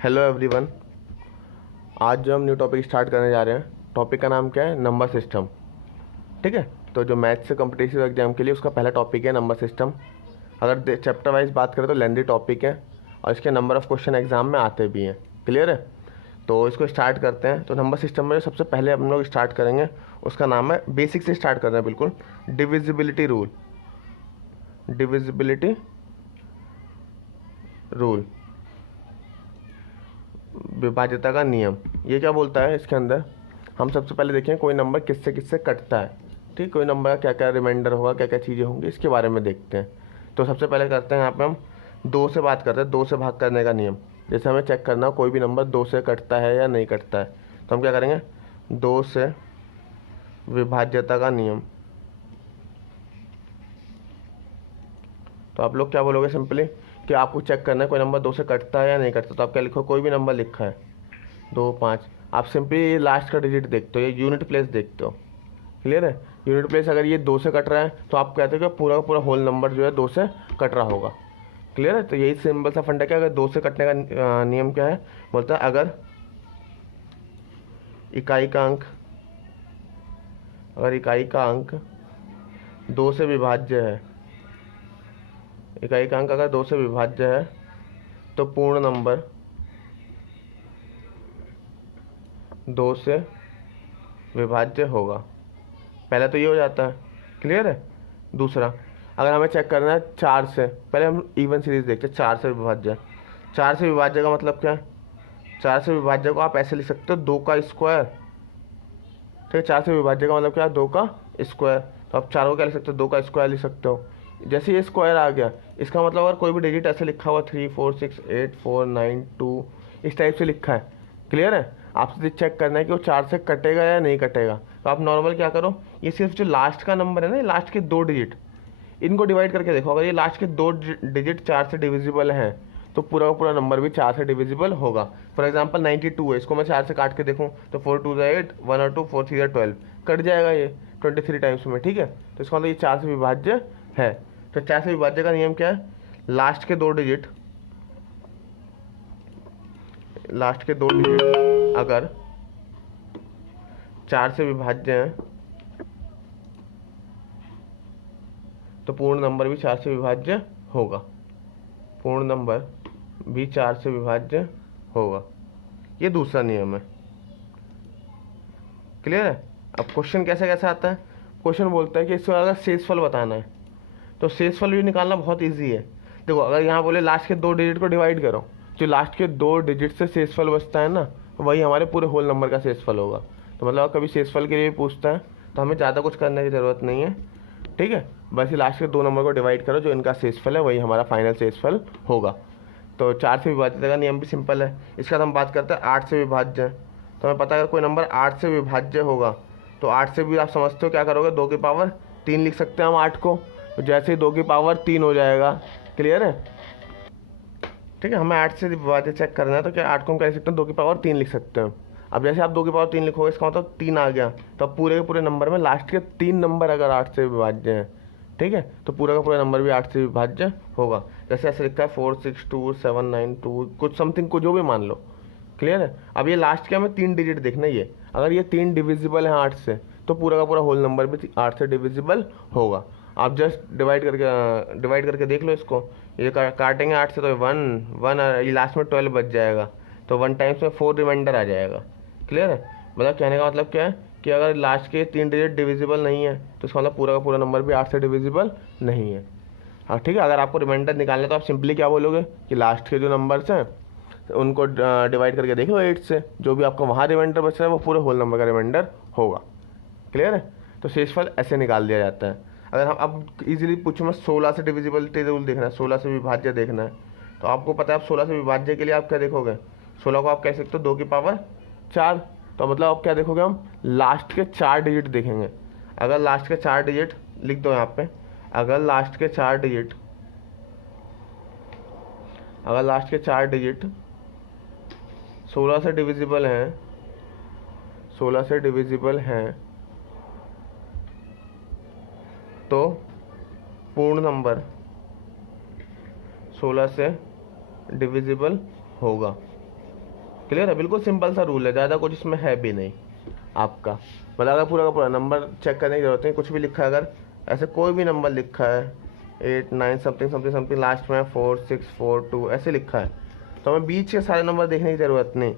Hello everyone. आज जो हम न्यू टॉपिक स्टार्ट करने जा रहे हैं, टॉपिक का नाम क्या है? Number system. ठीक है, तो जो मैथ्स से कॉम्पिटिटिव एग्जाम के लिए उसका पहला टॉपिक है नंबर सिस्टम। अगर चैप्टर वाइज बात करें तो लेंदी टॉपिक है और इसके नंबर ऑफ क्वेश्चन एग्जाम में आते भी हैं। क्लियर है? तो इसको स्टार्ट करते हैं। तो नंबर सिस्टम में सबसे पहले हम लोग स्टार्ट करेंगे, उसका नाम है, बेसिक से स्टार्ट करना है बिल्कुल, डिविजिबिलिटी रूल। डिविजिबिलिटी रूल, विभाज्यता का नियम। ये क्या बोलता है? इसके अंदर हम सबसे पहले देखें कोई नंबर किससे किससे कटता है। ठीक, कोई नंबर का क्या क्या रिमाइंडर होगा, क्या क्या चीज़ें होंगी, इसके बारे में देखते हैं। तो सबसे पहले करते हैं यहाँ पे हम दो से बात करते हैं, दो से भाग करने का नियम। जैसे हमें चेक करना हो कोई भी नंबर दो से कटता है या नहीं कटता है, तो हम क्या करेंगे? दो से विभाज्यता का नियम। तो आप लोग क्या बोलोगे सिंपली कि आपको चेक करना है कोई नंबर दो से कटता है या नहीं कटता। तो आप क्या लिखो? कोई भी नंबर लिखा है 2 5, आप सिंपली लास्ट का डिजिट देखते हो, ये यूनिट प्लेस देखते हो। क्लियर है? यूनिट प्लेस अगर ये दो से कट रहा है तो आप कहते हो कि पूरा का पूरा होल नंबर जो है दो से कट रहा होगा। क्लियर है? तो यही सिंपल सा फंडा क्या, अगर दो से कटने का नियम क्या है, बोलता है अगर इकाई का अंक दो से विभाज्य है, इकाई का अंक अगर दो से विभाज्य है तो पूर्ण नंबर दो से विभाज्य होगा। पहले तो ये हो जाता है। क्लियर है? दूसरा, अगर हमें चेक करना है चार से, पहले हम इवन सीरीज देखते हैं। चार से विभाज्य, चार से विभाज्य का मतलब क्या है? चार से विभाज्य को आप ऐसे लिख सकते हो, दो का स्क्वायर। ठीक है, चार से विभाज्य का मतलब क्या है? दो का स्क्वायर। तो आप चार को क्या लिख सकते हो? दो का स्क्वायर लिख सकते हो। जैसे ये स्क्वायर आ गया, इसका मतलब अगर कोई भी डिजिट ऐसे लिखा हुआ 3 4 6 8 4 9 2 इस टाइप से लिखा है। क्लियर है? आपसे चेक करना है कि वो चार से कटेगा या नहीं कटेगा। तो आप नॉर्मल क्या करो, ये सिर्फ जो लास्ट का नंबर है ना, लास्ट के दो डिजिट, इनको डिवाइड करके देखो। अगर ये लास्ट के दो डिजिट चार से डिविजिबल हैं तो पूरा का पूरा नंबर भी चार से डिविजिबल होगा। फॉर एग्जाम्पल 92 है, इसको मैं चार से काट के देखूँ तो 4 2 8, 1 और 2 4 3 12, कट जाएगा ये 23 टाइम्स में। ठीक है, तो इसका मतलब ये चार से विभाज्य है। तो चार से विभाज्य का नियम क्या है? लास्ट के दो डिजिट अगर चार से विभाज्य हैं तो पूर्ण नंबर भी चार से विभाज्य होगा। पूर्ण नंबर भी चार से विभाज्य होगा। ये दूसरा नियम है। क्लियर है? अब क्वेश्चन कैसे कैसे आता है? क्वेश्चन बोलता है कि इसको अगर शेषफल बताना है तो शेषफल भी निकालना बहुत इजी है। देखो, अगर यहाँ बोले लास्ट के दो डिजिट को डिवाइड करो, जो लास्ट के दो डिजिट से शेषफल बचता है ना, तो वही हमारे पूरे होल नंबर का शेषफल होगा। तो मतलब कभी शेषफल के लिए पूछता है तो हमें ज़्यादा कुछ करने की ज़रूरत नहीं है। ठीक है, बस ये लास्ट के दो नंबर को डिवाइड करो, जो इनका शेषफल है वही हमारा फाइनल शेषफल होगा। तो चार से विभाज्यता का नियम भी सिंपल है। इसके बाद हम बात करते हैं आठ से विभाज्य। तो हमें पता है अगर कोई नंबर आठ से विभाज्य होगा तो आठ से भी आप समझते हो क्या करोगे? दो की पावर तीन लिख सकते हैं हम आठ को। तो जैसे ही दो की पावर तीन हो जाएगा। क्लियर है? ठीक है, हमें आठ से विभाज्य चेक करना है तो क्या आठ को हम कह सकते हैं दो की पावर तीन लिख सकते हैं। अब जैसे आप दो की पावर तीन लिखोगे, इसका मतलब तीन आ गया, तो अब पूरे के पूरे नंबर में लास्ट के तीन नंबर अगर आठ से विभाज्य हैं, ठीक है, तो पूरा का पूरा नंबर भी आठ से विभाज्य होगा। जैसे ऐसे लिखा है 4 6 2 7 9 2 कुछ समथिंग को जो भी मान लो। क्लियर है? अब ये लास्ट के हमें तीन डिजिट देखना है। ये अगर ये तीन डिविजिबल है आठ से तो पूरा का पूरा होल नंबर भी आठ से डिविजिबल होगा। आप जस्ट डिवाइड करके देख लो इसको। ये काटेंगे आठ से तो वन वन, ये लास्ट में 12 बच जाएगा, तो वन टाइम्स में 4 रिमाइंडर आ जाएगा। क्लियर है? मतलब कहने का मतलब क्या है कि अगर लास्ट के तीन डिजिट डिविजिबल नहीं है तो इसका मतलब पूरा का पूरा नंबर भी आठ से डिविजिबल नहीं है। हाँ, ठीक है। अगर आपको रिमाइंडर निकालना है तो आप सिंपली क्या बोलोगे कि लास्ट के जो नंबर्स हैं उनको डिवाइड करके देख लो 8 से, जो भी आपका वहाँ रिमाइंडर बच रहा है वो पूरे होल नंबर का रिमाइंडर होगा। क्लियर है? तो शेषफल ऐसे निकाल दिया जाता है। अगर हम अब इजीली पूछूँ मैं 16 से डिविजिबिलिटी रूल देखना है, 16 से विभाज्य देखना है, तो आपको पता है आप 16 से विभाज्य के लिए आप क्या देखोगे? 16 को आप कह सकते हो दो की पावर चार। तो मतलब आप क्या देखोगे? हम लास्ट के चार डिजिट देखेंगे। अगर लास्ट के चार डिजिट लिख दो यहाँ पे, अगर लास्ट के चार डिजिट 16 से डिविजिबल हैं, 16 से डिविजिबल हैं तो पूर्ण नंबर 16 से डिविजिबल होगा। क्लियर है, बिल्कुल सिंपल सा रूल है, ज़्यादा कुछ इसमें है भी नहीं आपका। मतलब अगर पूरा का पूरा नंबर चेक करने की जरूरत नहीं, कुछ भी लिखा है, अगर ऐसे कोई भी नंबर लिखा है 8 9 समथिंग समथिंग समथिंग, लास्ट में 4 6 4 2 ऐसे लिखा है, तो हमें बीच के सारे नंबर देखने की ज़रूरत नहीं।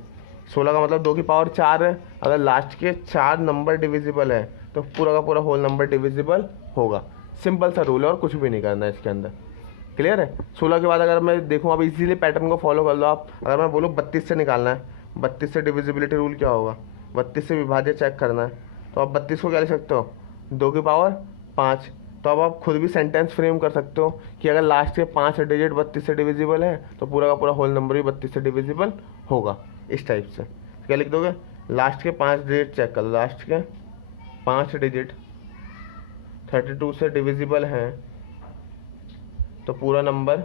16 का मतलब 2 की पावर 4 है, अगर लास्ट के 4 नंबर डिविजिबल है तो पूरा का पूरा होल नंबर डिविजिबल होगा। सिंपल सा रूल है और कुछ भी नहीं करना है इसके अंदर। क्लियर है। 16 के बाद अगर मैं देखूँ, अब इजीली पैटर्न को फॉलो कर लो आप। अगर मैं बोलूँ 32 से निकालना है, 32 से डिविजिबिलिटी रूल क्या होगा, 32 से विभाज्य चेक करना है, तो आप 32 को क्या लिख सकते हो, 2 की पावर 5। तो अब आप खुद भी सेंटेंस फ्रेम कर सकते हो कि अगर लास्ट के 5 डिजिट 32 से डिविजिबल है तो पूरा का पूरा होल नंबर भी 32 से डिविजिबल होगा। इस टाइप से क्या लिख दोगे, लास्ट के 5 डिजिट चेक कर लो, लास्ट के 5 डिजिट 32 से डिविजिबल हैं तो पूरा नंबर।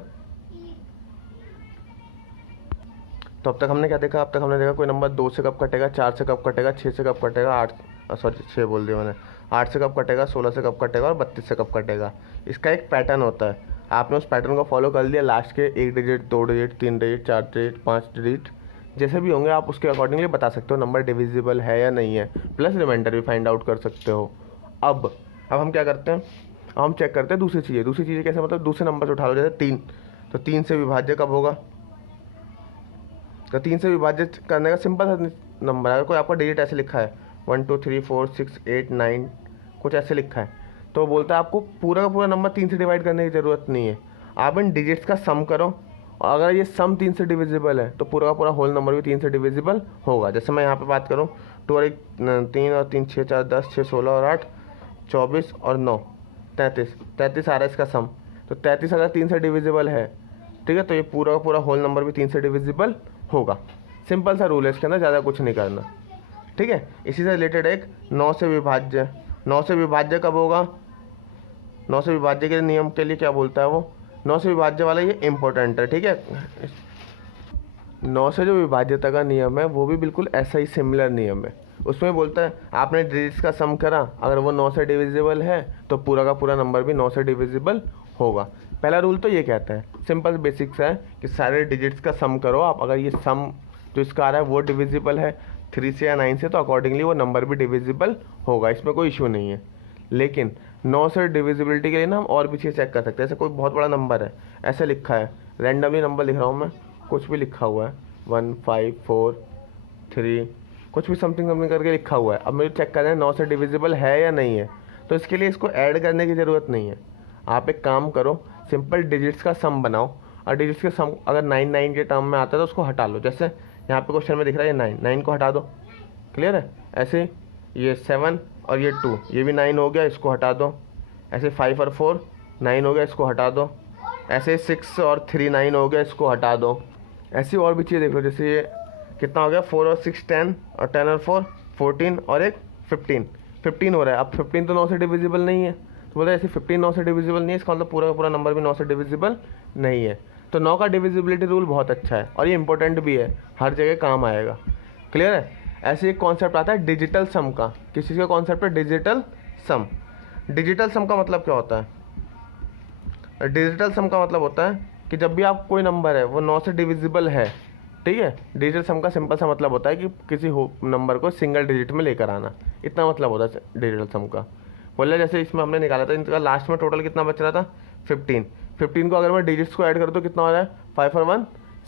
तो अब तक हमने क्या देखा, अब तक हमने देखा कोई नंबर 2 से कब कटेगा, 4 से कब कटेगा, 6 से कब कटेगा, 6 बोल दिया मैंने, 8 से कब कटेगा, 16 से कब कटेगा और 32 से कब कटेगा। इसका एक पैटर्न होता है, आपने उस पैटर्न को फॉलो कर लिया, लास्ट के 1 digit 2 digit 3 digit 4 digit 5 digit जैसे भी होंगे आप उसके अकॉर्डिंगली बता सकते हो नंबर डिविजिबल है या नहीं है, प्लस रिमाइंडर भी फाइंड आउट कर सकते हो। अब हम क्या करते हैं, हम चेक करते हैं दूसरी चीज़ें कैसे, मतलब दूसरे नंबर से उठा लो, जैसे 3, तो 3 से विभाज्य कब होगा, तो 3 से विभाजित करने का सिंपल सा नंबर है। अगर कोई आपका डिजिट ऐसे लिखा है 1 2 3 4 6 8 9 कुछ ऐसे लिखा है, तो बोलता है आपको पूरा का पूरा नंबर 3 से डिवाइड करने की ज़रूरत नहीं है, आप इन डिजिट्स का सम करो, और अगर ये सम 3 से डिविजिबल है तो पूरा का पूरा होल नंबर भी 3 से डिविजिबल होगा। जैसे मैं यहाँ पे बात करूँ, 2 और 1 3 और 3 6 4 10 6 16 और 8 24 और 9 33 आ रहा है इसका सम, तो 33 अगर 3 से डिविजिबल है, ठीक है, तो ये पूरा का पूरा होल नंबर भी 3 से डिविजिबल होगा। सिंपल सा रूल है, इसके अंदर ज़्यादा कुछ नहीं करना, ठीक है। इसी से रिलेटेड एक 9 से विभाज्य, 9 से विभाज्य कब होगा, 9 से विभाज्य के नियम के लिए क्या बोलता है वो, 9 से विभाज्य वाला ये इंपॉर्टेंट है, ठीक है। 9 से जो विभाज्यता का नियम है वो भी बिल्कुल ऐसा ही सिमिलर नियम है। उसमें बोलता है आपने डिजिट्स का सम करा, अगर वो 9 से डिविजिबल है तो पूरा का पूरा नंबर भी 9 से डिविजिबल होगा। पहला रूल तो ये कहता है, सिंपल बेसिक्स है कि सारे डिजिट्स का सम करो आप, अगर ये सम जो इसका आ रहा है वो डिविजिबल है 3 से या 9 से, तो अकॉर्डिंगली वो नंबर भी डिविजिबल होगा, इसमें कोई इशू नहीं है। लेकिन 9 से डिविजिबिलिटी के लिए ना हम और भी चीज़ चेक कर सकते हैं। जैसे कोई बहुत बड़ा नंबर है, ऐसे लिखा है, रैंडमली नंबर लिख रहा हूँ मैं, कुछ भी लिखा हुआ है 1 5 4 3 कुछ भी समथिंग समथिंग करके लिखा हुआ है। अब मुझे चेक करना है 9 से डिविजिबल है या नहीं है, तो इसके लिए इसको ऐड करने की ज़रूरत नहीं है। आप एक काम करो, सिंपल डिजिट्स का सम बनाओ, और डिजिट्स के सम अगर 9 9 के टर्म में आता है तो उसको हटा लो। जैसे यहाँ पे क्वेश्चन में दिख रहा है 9 9 को हटा दो, क्लियर है। ऐसे ये 7 और ये 2 ये भी 9 हो गया, इसको हटा दो। ऐसे 5 और 4 9 हो गया, इसको हटा दो। ऐसे 6 और 3 9 हो गया, इसको हटा दो। ऐसी और भी चीज़ें देख लो, जैसे ये कितना हो गया, 4 और 6 10 और 10 और 4 14 और एक 15 हो रहा है। अब 15 तो 9 से डिविजिबल नहीं है, तो बोला ऐसे 15 9 से डिविजिबल नहीं है, इसका मतलब पूरा का पूरा नंबर भी 9 से डिविजिबल नहीं है। तो 9 का डिविजिबिलिटी रूल बहुत अच्छा है और ये इंपॉर्टेंट भी है, हर जगह काम आएगा, क्लियर है। ऐसे एक कॉन्सेप्ट आता है डिजिटल सम का। किस चीज़ का कॉन्सेप्ट है, डिजिटल सम। डिजिटल सम का मतलब क्या होता है, डिजिटल सम का मतलब होता है कि जब भी आप कोई नंबर है वो 9 से डिविजिबल है, ठीक है। डिजिटल सम का सिंपल सा मतलब होता है कि किसी नंबर को सिंगल डिजिट में लेकर आना, इतना मतलब होता है डिजिटल सम का। बोले जैसे इसमें हमने निकाला था, इनका लास्ट में टोटल कितना बच रहा था 15 को अगर मैं डिजिट्स को ऐड कर तो कितना हो रहा है 5 और 1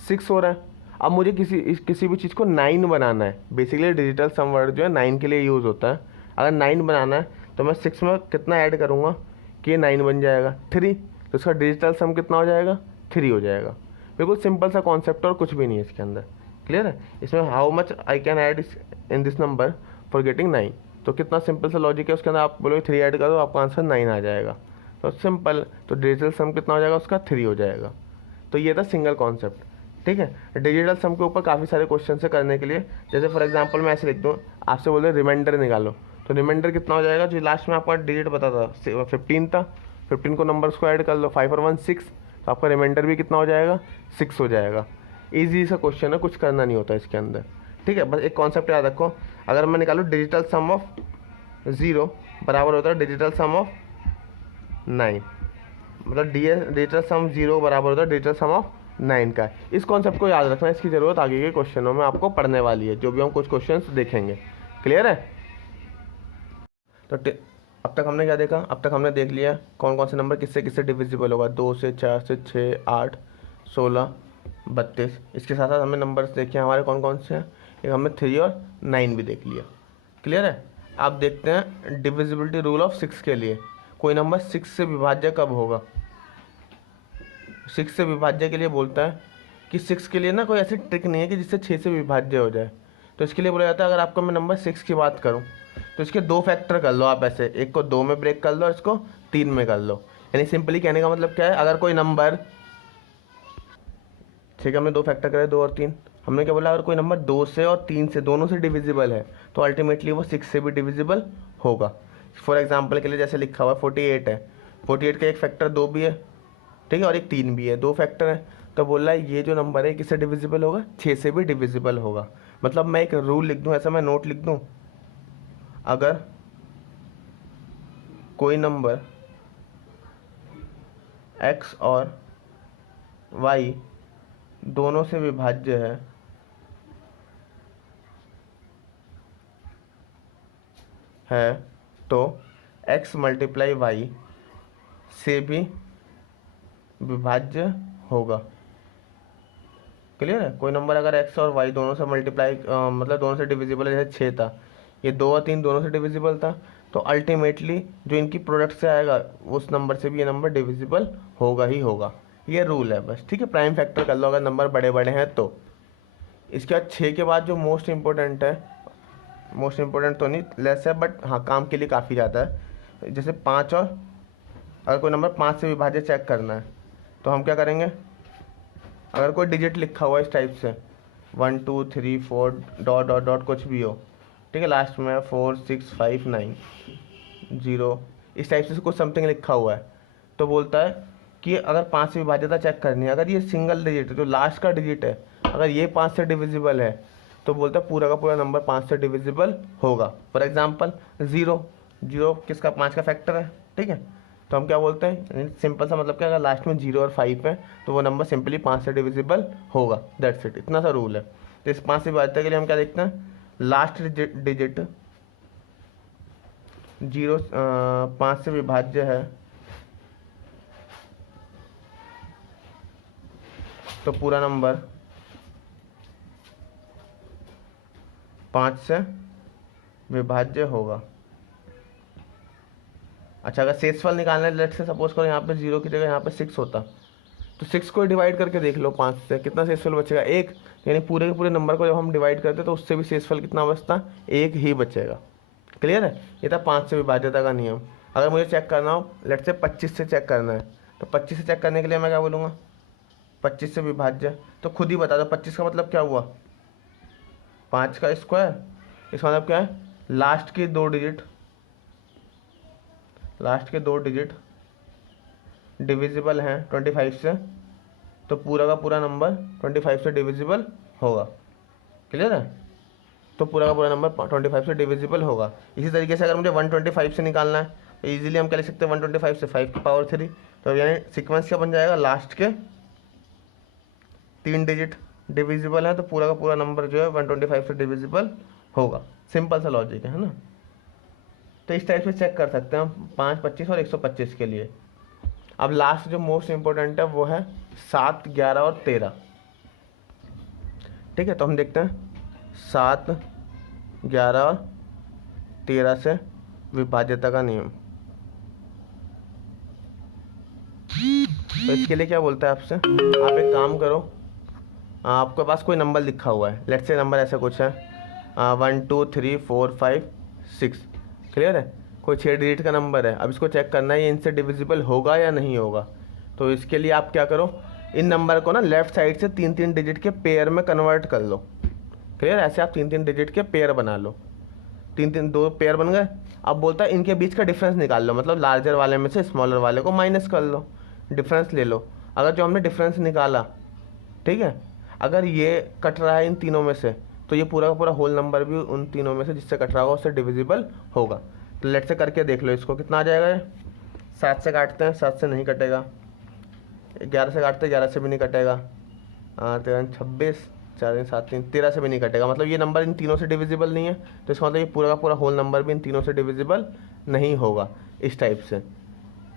6 हो रहा है। अब मुझे किसी भी चीज़ को 9 बनाना है, बेसिकली डिजिटल सम वर्ड जो है 9 के लिए यूज़ होता है। अगर 9 बनाना है तो मैं 6 में कितना ऐड करूँगा कि ये 9 बन जाएगा 3, तो इसका डिजिटल सम कितना हो जाएगा 3 हो जाएगा। बिल्कुल सिंपल सा कॉन्सेप्ट और कुछ भी नहीं है इसके अंदर, क्लियर है। इसमें how much I can add in this number for getting 9, तो कितना सिंपल सा लॉजिक है उसके अंदर। आप बोलोगे 3 ऐड करो, आपका आंसर 9 आ जाएगा, तो सिंपल। तो डिजिटल सम कितना हो जाएगा उसका 3 हो जाएगा। तो ये था सिंगल कॉन्सेप्ट, ठीक है। डिजिटल सम के ऊपर काफ़ी सारे क्वेश्चन से करने के लिए, जैसे फॉर एग्जांपल मैं ऐसे लिख दूँ, आपसे बोल रहे रिमाइंडर निकालो, तो रिमाइंडर कितना हो जाएगा, जो लास्ट में आपका डिजिट बता था 15 था, 15 को नंबर्स को ऐड कर लो, 5 और 1 6, तो आपका रिमाइंडर भी कितना हो जाएगा 6 हो जाएगा। ईजी सा क्वेश्चन है, कुछ करना नहीं होता इसके अंदर, ठीक है। बस एक कॉन्सेप्ट याद रखो, अगर मैं निकालूँ डिजिटल सम ऑफ 0 बराबर होता है डिजिटल सम ऑफ 9, मतलब डिजिटल सम 0 बराबर होता है डिजिटल सम ऑफ 9 का है। इस कॉन्सेप्ट को याद रखना, इसकी ज़रूरत आगे के क्वेश्चनों में आपको पढ़ने वाली है, जो भी हम कुछ क्वेश्चंस देखेंगे। क्लियर है? तो अब तक हमने क्या देखा? अब तक हमने देख लिया कौन कौन से नंबर किससे किससे डिविजिबल होगा, 2 से, 4 से, 6, 8, 16, 32। इसके साथ साथ हमने नंबर्स देखे हमारे कौन कौन से हैं, एक हमने 3 और 9 भी देख लिया। क्लियर है? आप देखते हैं डिविजिबिलिटी रूल ऑफ 6 के लिए, कोई नंबर 6 से विभाज्य कब होगा। 6 से विभाज्य के लिए बोलता है कि 6 के लिए ना कोई ऐसी ट्रिक नहीं है कि जिससे 6 से विभाज्य हो जाए। तो इसके लिए बोला जाता है, अगर आपको मैं नंबर 6 की बात करूं तो इसके 2 फैक्टर कर लो आप, ऐसे एक को 2 में ब्रेक कर लो और इसको 3 में कर लो। यानी सिंपली कहने का मतलब क्या है, अगर कोई नंबर, ठीक है हमने 2 फैक्टर करे, 2 और 3, हमने क्या बोला, अगर कोई नंबर 2 से और 3 से दोनों से डिविजिबल है तो अल्टीमेटली वो 6 से भी डिविजिबल होगा। फॉर एग्जाम्पल के लिए जैसे लिखा हुआ 48 है, 48 का एक फैक्टर 2 भी है, ठीक है, और एक 3 भी है, 2 फैक्टर है। तो बोल रहा है ये जो नंबर है किससे डिविजिबल होगा, 6 से भी डिविजिबल होगा। मतलब मैं एक रूल लिख दूं, ऐसा मैं नोट लिख दूं, अगर कोई नंबर x और y दोनों से विभाज्य है तो x मल्टीप्लाई y से भी विभाज्य होगा। क्लियर है? कोई नंबर अगर x और y दोनों से मल्टीप्लाई मतलब दोनों से डिविजिबल है, जैसे 6 था, ये 2 और 3 दोनों से डिविजिबल था, तो अल्टीमेटली जो इनकी प्रोडक्ट से आएगा उस नंबर से भी ये नंबर डिविजिबल होगा ही होगा। ये रूल है बस, ठीक है। प्राइम फैक्टर कर लो अगर नंबर बड़े बड़े हैं तो। इसके बाद 6 के बाद जो मोस्ट इंपॉर्टेंट है, मोस्ट इंपॉर्टेंट तो नहीं, लेस है, बट हाँ काम के लिए काफ़ी ज़्यादा है। जैसे 5 और, अगर कोई नंबर 5 से विभाज्य चेक करना है तो हम क्या करेंगे, अगर कोई डिजिट लिखा हुआ है इस टाइप से 1 2 3 4 डॉट डॉट डॉट कुछ भी हो, ठीक है, लास्ट में 4 6 5 9 0 इस टाइप से कुछ समथिंग लिखा हुआ है, तो बोलता है कि अगर 5 से विभाज्यता चेक करनी है, अगर ये सिंगल डिजिट जो लास्ट का डिजिट है अगर ये 5 से डिविजिबल है तो बोलता है पूरा का पूरा नंबर 5 से डिविजिबल होगा। फॉर एग्जांपल 0 0 किसका, 5 का फैक्टर है, ठीक है। तो हम क्या बोलते हैं, सिंपल सा मतलब क्या, अगर लास्ट में 0 और 5 है तो वो नंबर सिंपली 5 से डिविजिबल होगा। दैट्स इट, इतना सा रूल है। तो इस 5 से विभाज्यता के लिए हम क्या देखते हैं, लास्ट डिजिट 0 5 से विभाज्य है तो पूरा नंबर 5 से विभाज्य होगा। अच्छा, अगर शेषफल निकालना है, लेट्स से सपोज करो यहाँ पे 0 की जगह यहाँ पे 6 होता, तो 6 को डिवाइड करके देख लो 5 से, कितना शेषफल बचेगा, 1। यानी पूरे के पूरे नंबर को जब हम डिवाइड करते तो उससे भी शेषफल कितना बचता, 1 ही बचेगा। क्लियर है? ये था 5 से विभाज्यता का नियम। अगर मुझे चेक करना हो, लेट्स से 25 से चेक करना है, तो 25 से चेक करने के लिए मैं क्या बोलूँगा, 25 से विभाज्य, तो खुद ही बता दो 25 का मतलब क्या हुआ, 5 का स्क्वायर। इसका मतलब क्या है, लास्ट के दो डिजिट डिविजिबल हैं 25 से, तो पूरा का पूरा नंबर 25 से डिविजिबल होगा। क्लियर है? तो पूरा का पूरा नंबर 25 से डिविजिबल होगा। इसी तरीके से अगर मुझे 125 से निकालना है तो ईजिली हम क्या लिख सकते हैं, 125 से 5 की पावर 3। तो यानी सीक्वेंस क्या बन जाएगा, लास्ट के 3 डिजिट डिविजिबल है तो पूरा का पूरा नंबर जो है 125 से डिविजिबल होगा। सिंपल सा लॉजिक है ना। तो इस टाइप से चेक कर सकते हैं हम 5, 25 और 125 के लिए। अब लास्ट जो मोस्ट इंपॉर्टेंट है वो है 7, 11 और 13। ठीक है, तो हम देखते हैं 7, 11 और 13 से विभाज्यता का नियम। तो इसके लिए क्या बोलता है आपसे, आप एक काम करो, आपके पास कोई नंबर लिखा हुआ है, लेट्स से नंबर ऐसा कुछ है 1 2 3 4 5 6। क्लियर है? कोई 6 डिजिट का नंबर है। अब इसको चेक करना है ये इनसे डिविजिबल होगा या नहीं होगा। तो इसके लिए आप क्या करो, इन नंबर को ना लेफ्ट साइड से 3-3 डिजिट के पेयर में कन्वर्ट कर लो। क्लियर? ऐसे आप 3-3 डिजिट के पेयर बना लो। 3-3 2 पेयर बन गए। अब बोलता है इनके बीच का डिफरेंस निकाल लो, मतलब लार्जर वाले में से स्मॉलर वाले को माइनस कर लो, डिफरेंस ले लो। अगर जो हमने डिफरेंस निकाला, ठीक है, अगर ये कट रहा है इन तीनों में से तो ये पूरा का पूरा होल नंबर भी उन तीनों में से जिससे कट रहा होगा उससे डिविजिबल होगा। तो लेट से करके देख लो इसको, कितना आ जाएगा ये। 7 से काटते हैं, 7 से नहीं कटेगा। 11 से काटते हैं, 11 से भी नहीं कटेगा। 13 26, 4 7 3 13 से भी नहीं कटेगा, मतलब ये नंबर इन तीनों से डिविजिबल नहीं है, तो इसका मतलब ये पूरा का पूरा होल नंबर भी इन तीनों से डिविजिबल नहीं होगा इस टाइप से,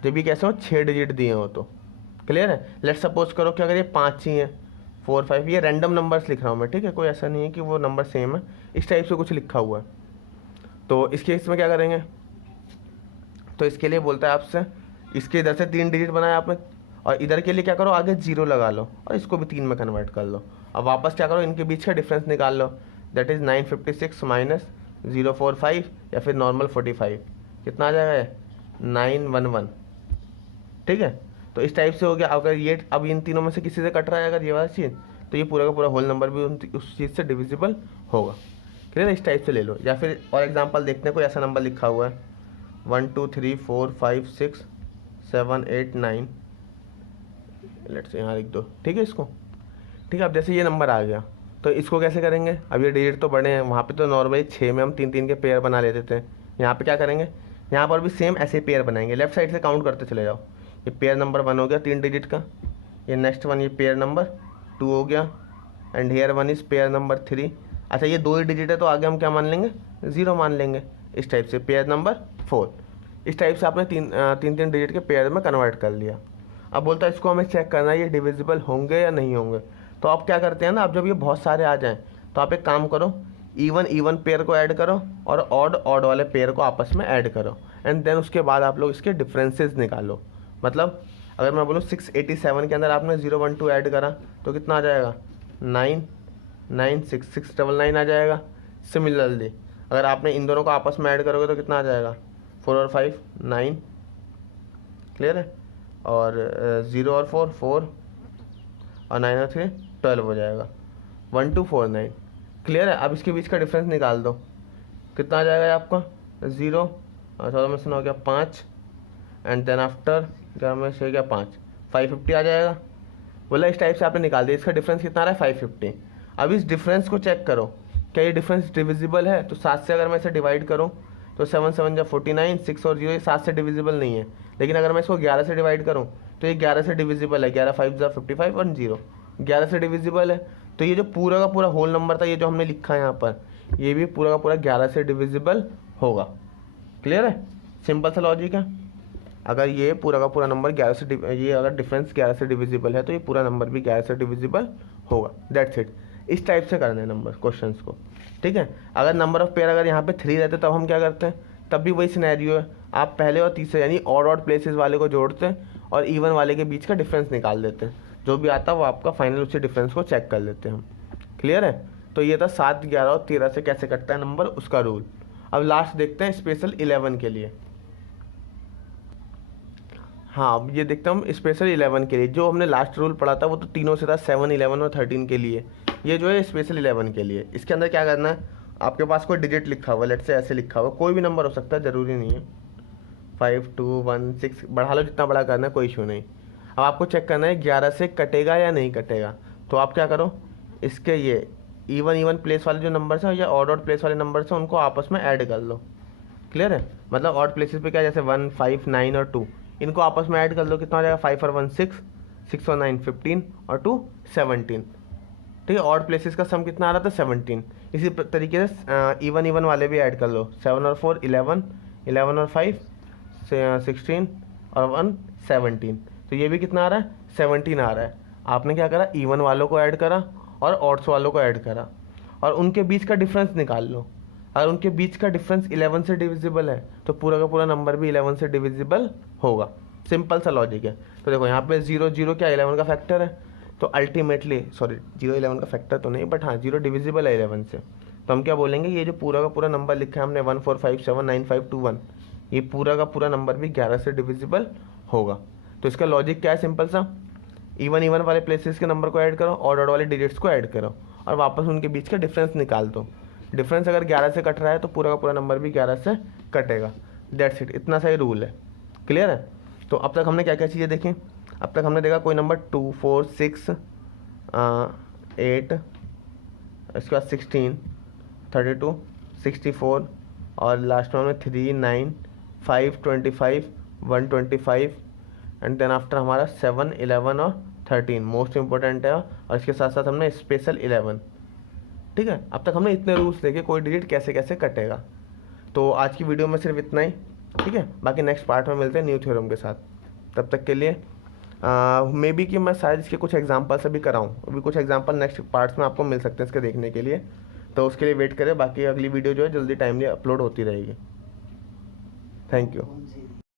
जब भी कैसे हो 6 डिजिट दिए हो तो। क्लियर है। लेट सपोज करो कि अगर ये 5 ही है, 4 5, ये रैंडम नंबर्स लिख रहा हूँ मैं, ठीक है, कोई ऐसा नहीं है कि वो नंबर सेम है, इस टाइप से कुछ लिखा हुआ है। तो इस केस में क्या करेंगे, तो इसके लिए बोलता है आपसे, इसके इधर से 3 डिजिट बनाया आपने, और इधर के लिए क्या करो, आगे 0 लगा लो और इसको भी 3 में कन्वर्ट कर लो। अब वापस क्या करो, इनके बीच का डिफरेंस निकाल लो, दैट इज़ 956 माइनस 045 या फिर नॉर्मल 45, कितना आ जाएगा ये 911। ठीक है, तो इस टाइप से हो गया। अगर ये अब इन तीनों में से किसी से कट रहा है अगर ये वाला चीज़, तो ये पूरा का पूरा होल नंबर भी उस चीज़ से डिविजिबल होगा। क्लियर है, इस टाइप से ले लो। या फिर और एग्जांपल देखते हैं, कोई ऐसा नंबर लिखा हुआ है 1 2 3 4 5 6 7 8 9, लेट्स से यहाँ लिख दो, ठीक है इसको। ठीक है, अब जैसे ये नंबर आ गया तो इसको कैसे करेंगे, अब ये डिजिट तो बड़े हैं, वहाँ पे तो नॉर्मली 6 में हम 3 3 के पेयर बना लेते थे, यहाँ पे क्या करेंगे, यहाँ पर भी सेम ऐसे पेयर बनाएंगे, लेफ्ट साइड से काउंट करते चले जाओ। ये पेयर नंबर 1 हो गया 3 डिजिट का, ये नेक्स्ट वन ये पेयर नंबर 2 हो गया, and here 1 is pair number 3। अच्छा ये 2 ही डिजिट है तो आगे हम क्या मान लेंगे, 0 मान लेंगे, इस टाइप से पेयर नंबर 4। इस टाइप से आपने 3 डिजिट के पेयर में कन्वर्ट कर लिया। अब बोलता है इसको हमें चेक करना है ये डिविजिबल होंगे या नहीं होंगे। तो आप क्या करते हैं ना, अब जब ये बहुत सारे आ जाएं तो आप एक काम करो, इवन पेयर को ऐड करो और ऑड वाले पेयर को आपस में ऐड करो, एंड देन उसके बाद आप लोग इसके डिफरेंसेस निकालो। मतलब अगर मैं बोलूँ 687 के अंदर आपने 012 ऐड करा तो कितना आ जाएगा 996 699 आ जाएगा। सिमिलरली अगर आपने इन दोनों को आपस में ऐड करोगे तो कितना आ जाएगा 4 और 5 9, क्लियर है, और 0 और 4 4, और 9 और 3 12 हो जाएगा, 1249। क्लियर है। अब इसके बीच का डिफरेंस निकाल दो, कितना आ जाएगा आपका 0 और 14 में से 9 हो गया 5, एंड देन आफ्टर 11 में से हो गया 5, 550 आ जाएगा। बोला इस टाइप से आपने निकाल दिया, इसका डिफरेंस कितना आ रहा है 550। अब इस डिफरेंस को चेक करो, क्या ये डिफरेंस डिविजिबल है, तो 7 से अगर मैं इसे डिवाइड करूँ तो 7 7 जा 49, 6 और 0 ये 7 से डिविजिबल नहीं है, लेकिन अगर मैं इसको 11 से डिवाइड करूँ तो ये 11 से डिविजिबल है, 11 5 जा 55 और 0 11 से डिविजिबल है। तो ये जो पूरा का पूरा होल नंबर था, ये जो हमने लिखा है यहाँ पर, ये भी पूरा का पूरा 11 से डिविजिबल होगा। क्लियर है, सिंपल सा लॉजिक है। अगर ये पूरा का पूरा नंबर 11 से ये अगर डिफरेंस 11 से डिविजिबल है तो ये पूरा नंबर भी 11 से डिविजिबल होगा। That's it. इस टाइप से करना है नंबर क्वेश्चंस को। ठीक है, अगर नंबर ऑफ पेयर अगर यहाँ पे 3 रहते तब हम क्या करते हैं, तब भी वही सिनेरियो है, आप पहले और तीसरे यानी ऑड प्लेसेस वाले को जोड़ते हैं और इवन वाले के बीच का डिफरेंस निकाल देते हैं, जो भी आता है वो आपका फाइनल उससे डिफरेंस को चेक कर लेते हैं हम। क्लियर है, तो ये था 7 11 और 13 से कैसे कटता है नंबर, उसका रूल। अब लास्ट देखते हैं स्पेशल 11 के लिए। हाँ, अब ये देखते हैं हम स्पेशल 11 के लिए, जो हमने लास्ट रूल पढ़ा था वो तो तीनों से था, 7 11 और 13 के लिए। ये जो है स्पेशल 11 के लिए, इसके अंदर क्या करना है, आपके पास कोई डिजिट लिखा हुआ, लेट से ऐसे लिखा हुआ, कोई भी नंबर हो सकता है, ज़रूरी नहीं है, 5 2 1 6 बढ़ा लो, जितना बड़ा करना है कोई इशू नहीं। अब आपको चेक करना है 11 से कटेगा या नहीं कटेगा, तो आप क्या करो, इसके ये इवन प्लेस वाले जो नंबर्स हैं या ऑड प्लेस वाले नंबर्स हैं उनको आपस में ऐड कर लो। क्लियर है, मतलब ऑड प्लेसेस पे क्या, जैसे 1 5 9 और 2, इनको आपस में ऐड कर लो, कितना हो जाएगा 5 और 1 6, 6 और 9 15 और 2 17। ठीक है, ऑड प्लेसेस का सम कितना आ रहा था 17। इसी तरीके से इवन वाले भी ऐड कर लो, 7 और 4 11, 11 और 5 16 और 1 17, तो ये भी कितना आ रहा है 17 आ रहा है। आपने क्या करा, इवन वालों को ऐड करा और ऑड्स वालों को ऐड करा और उनके बीच का डिफरेंस निकाल लो। अगर उनके बीच का डिफरेंस 11 से डिविजिबल है तो पूरा का पूरा नंबर भी 11 से डिविजिबल होगा। सिंपल सा लॉजिक है। तो देखो यहाँ पे 0 0 क्या 11 का फैक्टर है, तो अल्टीमेटली सॉरी 0 11 का फैक्टर तो नहीं, बट हाँ 0 डिविजिबल है 11 से, तो हम क्या बोलेंगे, ये जो पूरा का पूरा नंबर लिखा है हमने 1 4 5 7 9 5 2 1, ये पूरा का पूरा नंबर भी 11 से डिविजिबल होगा। तो इसका लॉजिक क्या है, सिंपल सा, इवन वाले प्लेसेस के नंबर को ऐड करो, ऑड वाले डिजिट्स को ऐड करो और वापस उनके बीच का डिफरेंस निकाल दो। डिफरेंस अगर 11 से कट रहा है तो पूरा का पूरा नंबर भी 11 से कटेगा। दैट्स इट, इतना सा ही रूल है। क्लियर है। तो अब तक हमने क्या क्या चीज़ें देखी, अब तक हमने देखा कोई नंबर 2 4 6 8, इसके बाद 16 32 64 और लास्ट में हमने 3 9 5 25 125 एंड देन आफ्टर हमारा 7 11 और 13 मोस्ट इंपॉर्टेंट है, और इसके साथ साथ हमने स्पेशल 11। ठीक है, अब तक हमने इतने रूल्स देखे कोई डिजिट कैसे कैसे कटेगा। तो आज की वीडियो में सिर्फ इतना ही। ठीक है, बाकी नेक्स्ट पार्ट में मिलते हैं न्यू थ्योरम के साथ। तब तक के लिए मे बी कि मैं शायद इसके कुछ एग्जांपल्स अभी कराऊँ, अभी कुछ एग्जांपल नेक्स्ट पार्ट्स में आपको मिल सकते हैं इसके देखने के लिए, तो उसके लिए वेट करें। बाकी अगली वीडियो जो है जल्दी टाइमली अपलोड होती रहेगी। Thank you.